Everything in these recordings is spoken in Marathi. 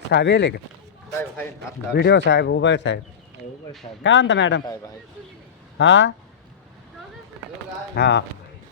साहेब येले का? व्हिडिओ साहेब उबाळे साहेब काय म्हणता मॅडम? हां हां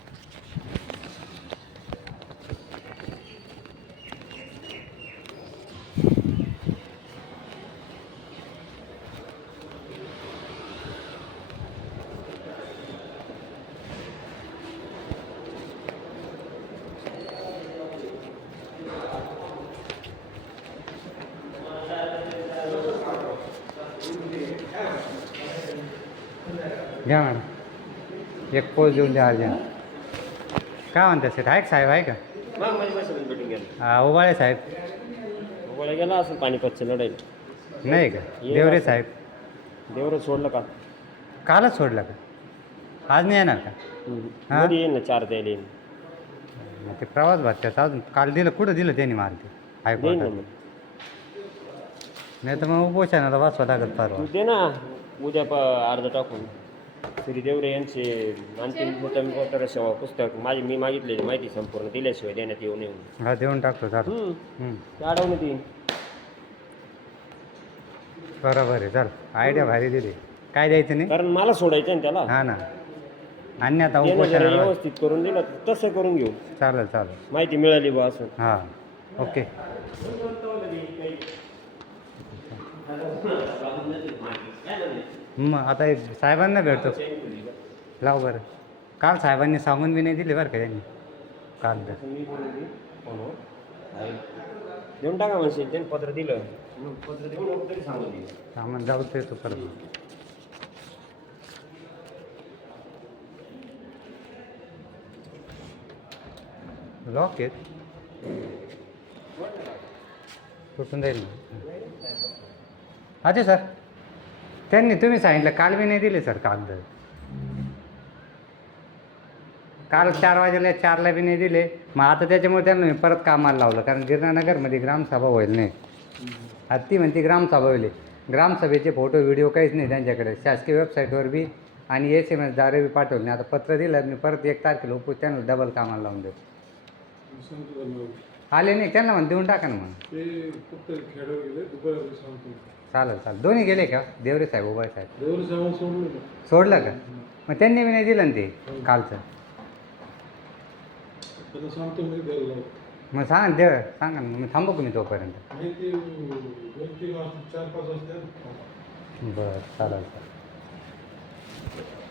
घ्या मॅडम एक पोच देऊन द्या अर्जंट. काय म्हणता सेठ आहे का साहेब आहे का? मग माझी पैसे भेटून गेला हा उबाळे साहेब गोळ्या गेला असं पानिपतच्या लढाईला. नाही का? देवरे साहेब देवरं सोडलं का? कालच सोडलं का? आज नाही येणार का? हा? मध्ये येईन ना 4 द्यायला येईन. मग ते प्रवास भत्त्याचं अजून काल दिलं कुठं दिलं त्यांनी मारते देईन ना हायकोर्टात? मग. नाही तर मग उपोषणाला वाचवा लागत परवा. तू दे ना उद्या अर्ध टाकून. श्री देवरे यांचे अंतिम पत्र सेवा पुस्तक मी मागितलेली माहिती संपूर्ण दिल्याशिवाय देण्यात येऊ नये. हा देऊन टाकतो चालू. ते अडवण्यात येईन. बरोबर आहे चल आयडिया भारी दिली. काय द्यायचं नाही? कारण मला सोडायचं आहे ना त्याला. हा ना आणि आता त्यानं जरा उपोषणाला व्यवस्थित करून दिलं तसं करून घेऊ. चालेल चालेल माहिती मिळाली बा असं. हां ओके. मग आता एक साहेबांना भेटतो लाव बरं. काल साहेबांनी सांगून बी नाही दिले बरं का त्यांनी काल तर. देऊन टाका म्हणशील त्यांनी पत्र दिलं मग पत्र देऊन नको तरी सांगून दिलं. सामान जाऊ ते तो परत. लॉक आहेत कुठून जाईल ना. अच्छा सर त्यांनी तुम्ही सांगितलं काल बी नाही दिले सर कागद. काल 4 वाजेला 4ला बी नाही दिले. मग आता त्याच्यामुळे त्यांना मी परत कामाला लावलं कारण गिरणानगरमध्ये ग्रामसभा होईल नाही. आता ती म्हणते ग्रामसभा होईल. ग्रामसभेचे फोटो व्हिडिओ काहीच नाही त्यांच्याकडे. शासकीय वेबसाईटवर बी आणि SMS द्वारे बी पाठवले नाही. आता पत्र दिलं मी परत 1 तारखेला त्यांना डबल कामाला लावून देतो. आले नाही त्यांना म्हणून देऊन टाका ना मग. चालेल चालेल दोन्ही गेले का? देवरे साहेब उबाळे साहेब सोडलं का? मग त्यांनी बी नाही दिलं ना ते कालचं. मग सांगा देव सांगा ना मग थांबू का मी तोपर्यंत. बरं चालेल.